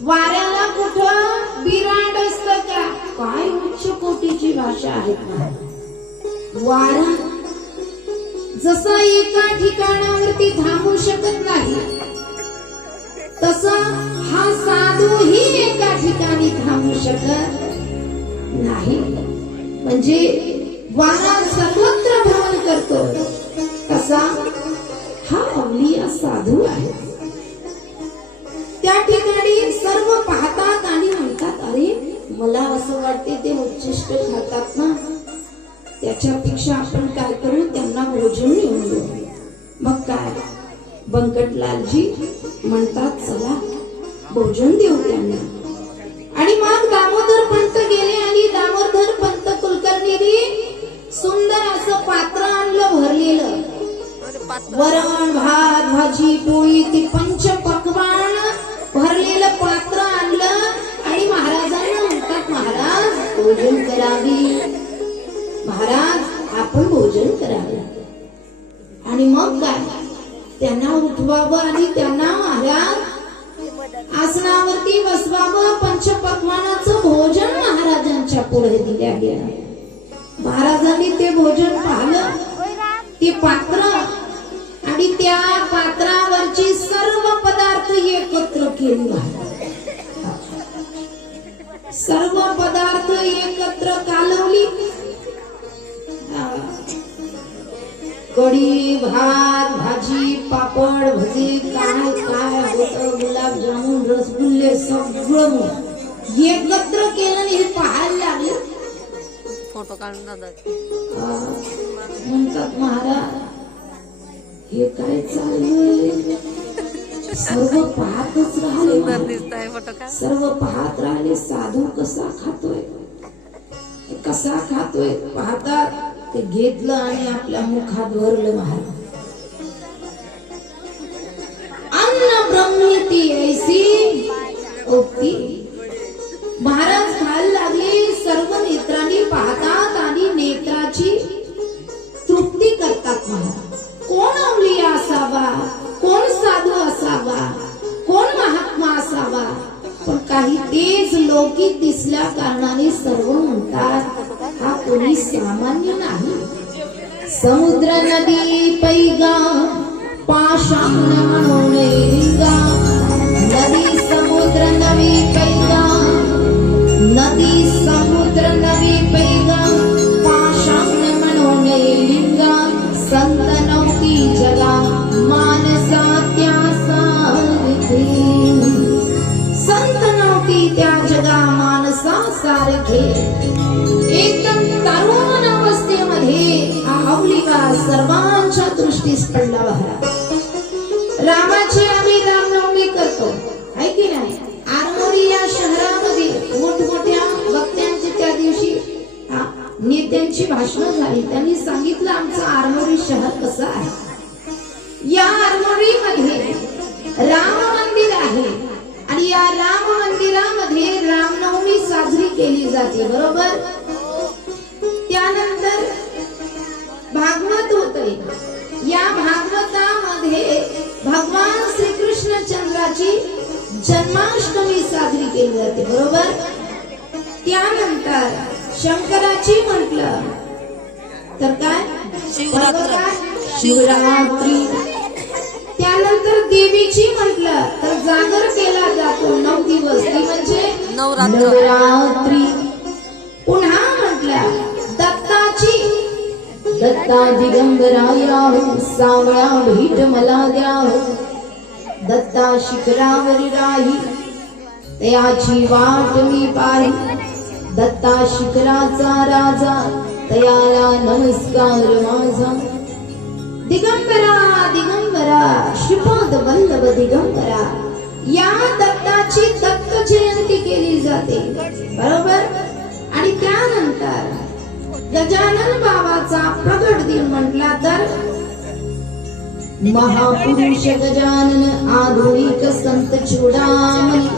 वाऱ्याला कुठं बिराड असत का? काय उच्च कोटीची भाषा आहे वारा जसा एका ठिकाणावरती थांबू शकत नाही तस हा साधूही एका ठिकाणी थांबू शकत नाही. म्हणजे वारा सर्वत्र भ्रमण करतो. तसा हा अवलिया साधू आहे. वाटते ते उच्चिष्ट खातात ना त्याच्यापेक्षा आपण काय करू? त्यांना भोजन येऊन देऊ. मग काय? बंकटलालजी म्हणतात चला भोजन देऊ त्यांना. आणि मग दामोदर पंत गेले आणि दामोदर पंत कुलकर्णीने सुंदर असं पात्र आणलं भरलेलं. वरण भात भाजी पोळी ते पंच भोजन करावे आणि मग काय? त्यांना उठवावं आणि त्यांना महाराज आसनावरती बसवावं पंचपक्वानाचं भोजन महाराजांच्या पुढे दिल्या गेलं. महाराजांनी ते भोजन पाहिलं. ते पात्र आणि त्या पात्रावरची सर्व पदार्थ एकत्र केली सर्व पदार्थ एकत्र कालवली. कढी भात भाजी पापड भजी काय काय होतं गुलाबजामुन रसगुल्ले सगळं एकत्र केलं आणि हे पाहायला लागले. फोटो काढून म्हणतात महाराज हे काय चाललंय? सर्व पाहतच राहिले. सर्व पाहत राहिले साधू कसा खातोय? कसा खातोय? पाहतात. ते घेतलं आणि आपल्या मुखात भरलं महाराज अन्न ब्रह्मीती ऐसी. उक्ती महाराज खायला लागले सर्व नेत्रांनी पाहतात आणि नेत्राची तृप्ती करतात महाराज. कोण अवलिया असावा? कोण साधू असावा? कोण महात्मा असावा? पण काही तेच लौकिक दिसल्या कारणाने सर्व म्हणतात. कोणी सामान्य नाही. समुद्र नदी पैगा पाषाण म्हणून रिंगा. नदी समुद्र नवी पैगा नदी समुद्र नवी पैगा पाषाण म्हणून लिंगा संत नव्हती जगा मानसा त्या सारखी संत नव्हती त्या जगा मानसा सारखे एकदम हा सर्वांच्या दृष्टीस पडला बहरा रामाची आम्ही रामनवमी करतो. आहे की नाही? आरमोरी या शहरामध्ये मोठमोठ्या वक्त्यांची त्या दिवशी नेत्यांची भाषणं झाली. त्यांनी सांगितलं आमचं आरमोरी होते या भागवतामध्ये भगवान श्रीकृष्ण चंद्राची जन्माष्टमी साजरी केली जाते बरोबर त्यानंतर शंकराची म्हटलं तर काय शिवरात्र. पर्व काय? शिवरात्री त्यानंतर देवीची म्हटलं तर जागर केला जातो नऊ दिवस ती म्हणजे नवरात्र. दत्ता दिगंबराया हो सावळा भेट मला द्या हो। दत्ता शिखरावर राही तयाची वाट मी पाही। दत्ता शिखराचा राजा तयाला नमस्कार माझा। दिगंबरा दिगंबरा श्रीपाद वल्लभ दिगंबरा। या दत्ताची दत्त जयंती केली जाते। बरोबर? गजानन बाबाचा प्रगट दिन म्हटला तर? महापुरुष गजानन आधुनिक संत चुडामणी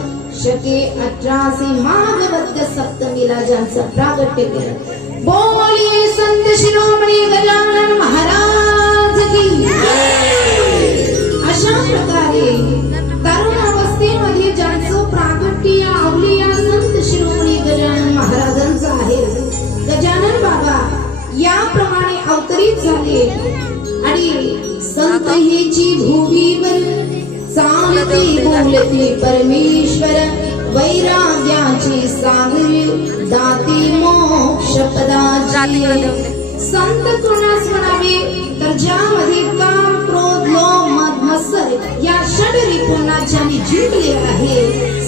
शके अठराशे माघवद्य सप्तमीला ज्यांचं प्रागट्य केलं. बोलिये संत शिरोमणी गजानन महाराज झाले. आणि संत हेची भूमीवर चालते बोलते परमेश्वर वैराग्याची सागरी दाती मोक्ष पदाची. संत कोणास म्हणावे? तर ज्यामध्ये काम क्रोध लोभ मद मत्सर या षड रिपुंना ज्यांनी जिंकले आहे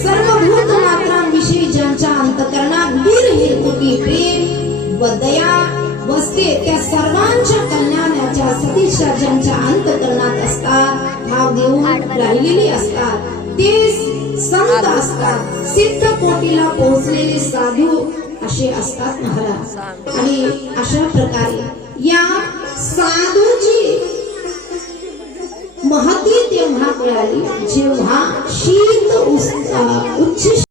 बसते त्या सर्वांच्या कल्याणाच्या सतीश राजांच्या अंतकरणात असतात भाव देऊन राहिलेले असतात. ते संत असतात. सिद्ध कोटीला पोहोचलेले साधू असे असतात महाराज. आणि अशा प्रकारे या साधूची महती तेव्हा मिळाली जेव्हा शीत उच्च